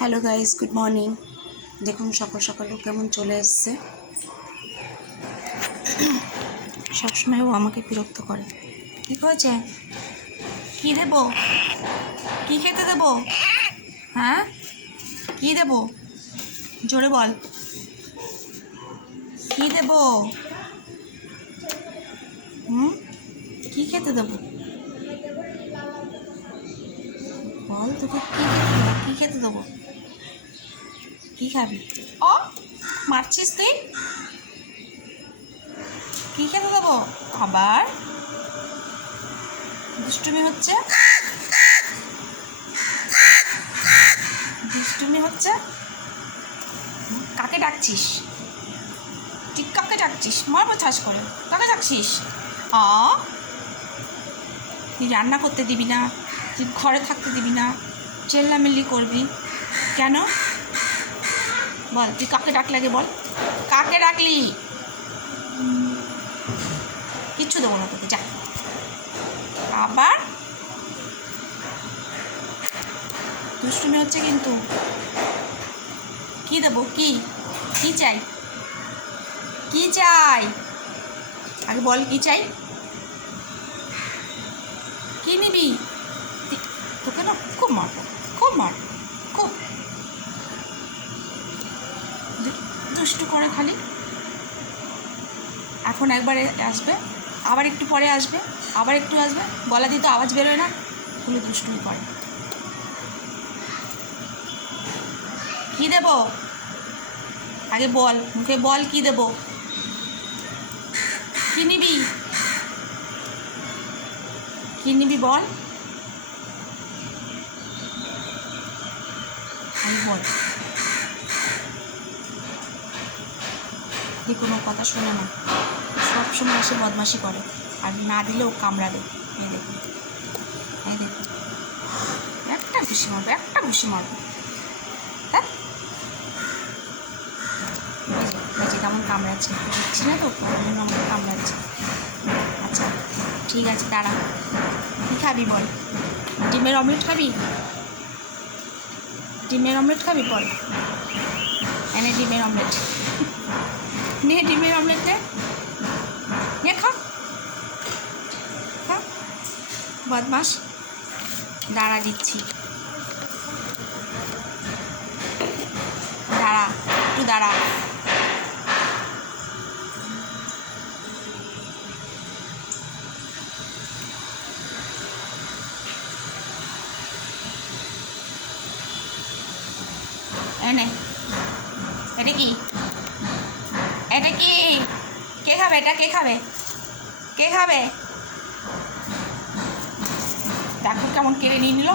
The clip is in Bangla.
Hello guys, good morning. দেখুন সকাল সকাল কেমন চলে এসছে। সবসময় ও আমাকে বিরক্ত করে। কী হয়েছে? কী দেবো? কী খেতে দেবো? হ্যাঁ, কী দেবো? জোরে বল, কী দেবো? কী খেতে দেবো? বল, তোকে কী খেতে দেবো? কী খাবি? ও মারছিস তুই? কী খেতে দেবো? আবার দুষ্টুমি হচ্ছে, দুষ্টুমি হচ্ছে। কাকে ডাকছিস? তুই কাকে ডাকছিস? মারবো চাষ করে। কাকে ডাকছিস? তুই রান্না করতে দিবি না, তুই ঘরে থাকতে দিবি না, চেল্লামিল্লি করবি কেন? বল, তুই কাকে ডাকলি আগে বল, কাকে ডাকলি? কিচ্ছু দেবো না তোকে, যা। আবার দুষ্টুমি হচ্ছে কিন্তু। কি দেবো? কি কি চাই? কি চাই আগে বল, কি চাই? কি নিবি? তোকে না খুব মারবো, খুব মারবো, খুব দুষ্টু করে খালি। এখন একবারে আসবে, আবার একটু পরে আসবে, আবার একটু আসবে, গলা দিয়ে তো আওয়াজ বেরোয় না, খুলে দুষ্টুমি করে। কি দেবো আগে বল, মুখে বল, কি দেবো? কি নিবি? কি নিবি বল, আমি বল। কোনো কথা শোনে না, সবসময় এসে বদমাশি করে, আর না দিলেও কামড়াবে। এই দেখুন, এই দেখুন, একটা ঘুষি মারবো, একটা ঘুষি মারবো। হ্যাঁ, কেমন কামড়াচ্ছে দেখছি না তো, আমাকে কামড়াচ্ছে। আচ্ছা ঠিক আছে, দাঁড়া। কী খাবি বল? ডিমের অমলেট খাবি? ডিমের অমলেট খাবি বল? এনে ডিমের অমলেট নে, ডিমের অমলেট নে, খা খা, বদমাস। দাঁড়া, দিচ্ছি, দাঁড়া, একটু দাঁড়া। এনে, এটা কি? এটা কি? কে খাবে এটা? কে খাবে? কে খাবে? দেখো কেমন কেড়ে নিয়ে নিল।